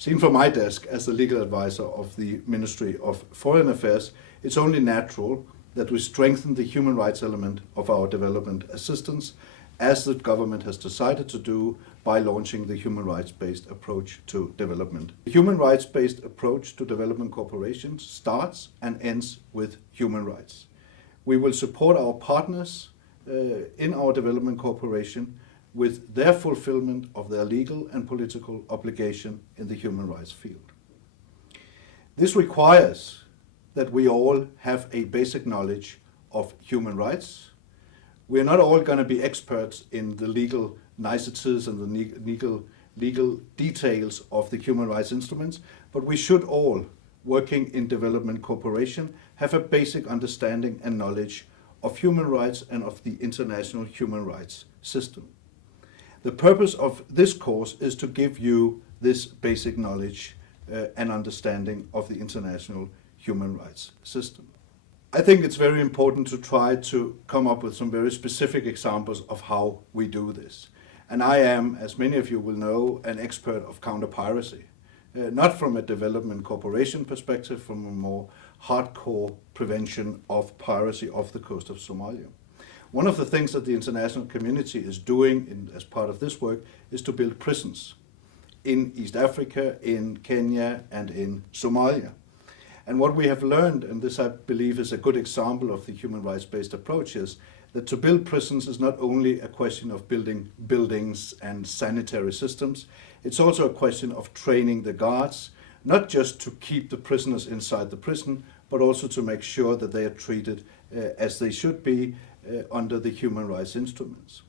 Seen from my desk as the legal advisor of the Ministry of Foreign Affairs, it's only natural that we strengthen the human rights element of our development assistance, as the government has decided to do by launching the human rights-based approach to development. The human rights-based approach to development cooperation starts and ends with human rights. We will support our partners in our development cooperation with their fulfillment of their legal and political obligation in the human rights field. This requires that we all have a basic knowledge of human rights. We're not all going to be experts in the legal niceties and the legal details of the human rights instruments, but we should all, working in development cooperation, have a basic understanding and knowledge of human rights and of the international human rights system. The purpose of this course is to give you this basic knowledge and understanding of the international human rights system. I think it's very important to try to come up with some very specific examples of how we do this. And I am, as many of you will know, an expert of counter-piracy. Not from a development cooperation perspective, from a more hardcore prevention of piracy off the coast of Somalia. One of the things that the international community is doing as part of this work is to build prisons in East Africa, in Kenya, and in Somalia. And what we have learned, and this I believe is a good example of the human rights-based approach, is that to build prisons is not only a question of building buildings and sanitary systems, it's also a question of training the guards, not just to keep the prisoners inside the prison, but also to make sure that they are treated as they should be under the human rights instruments.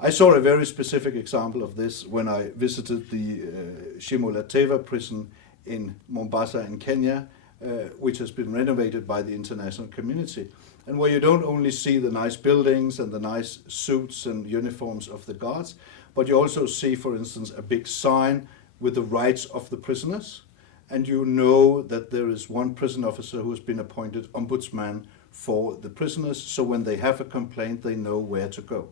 I saw a very specific example of this when I visited the Shimo prison in Mombasa in Kenya, which has been renovated by the international community, and where you don't only see the nice buildings and the nice suits and uniforms of the guards, but you also see, for instance, a big sign with the rights of the prisoners, and you know that there is one prison officer who has been appointed ombudsman for the prisoners, so when they have a complaint, they know where to go.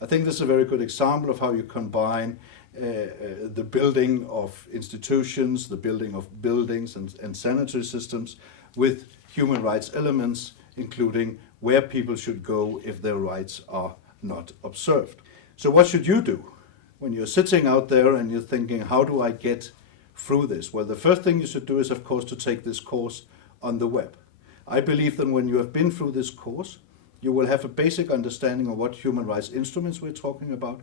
I think this is a very good example of how you combine the building of institutions, the building of buildings and sanitary systems with human rights elements, including where people should go if their rights are not observed. So what should you do when you're sitting out there and you're thinking, how do I get through this? Well, the first thing you should do is, of course, to take this course on the web. I believe that when you have been through this course, you will have a basic understanding of what human rights instruments we're talking about,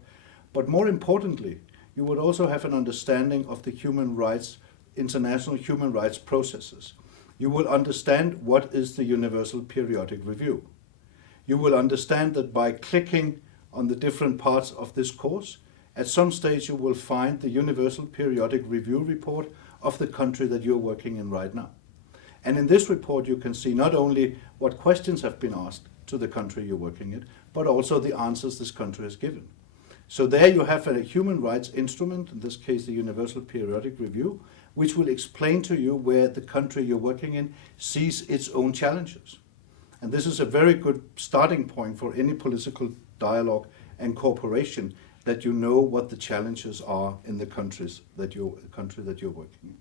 but more importantly, you would also have an understanding of the human rights, international human rights processes. You will understand what is the Universal Periodic Review. You will understand that by clicking on the different parts of this course, at some stage you will find the Universal Periodic Review report of the country that you're working in right now. And in this report you can see not only what questions have been asked to the country you're working in, but also the answers this country has given. So there you have a human rights instrument, in this case the Universal Periodic Review, which will explain to you where the country you're working in sees its own challenges. And this is a very good starting point for any political dialogue and cooperation, that you know what the challenges are in the country that you're working in.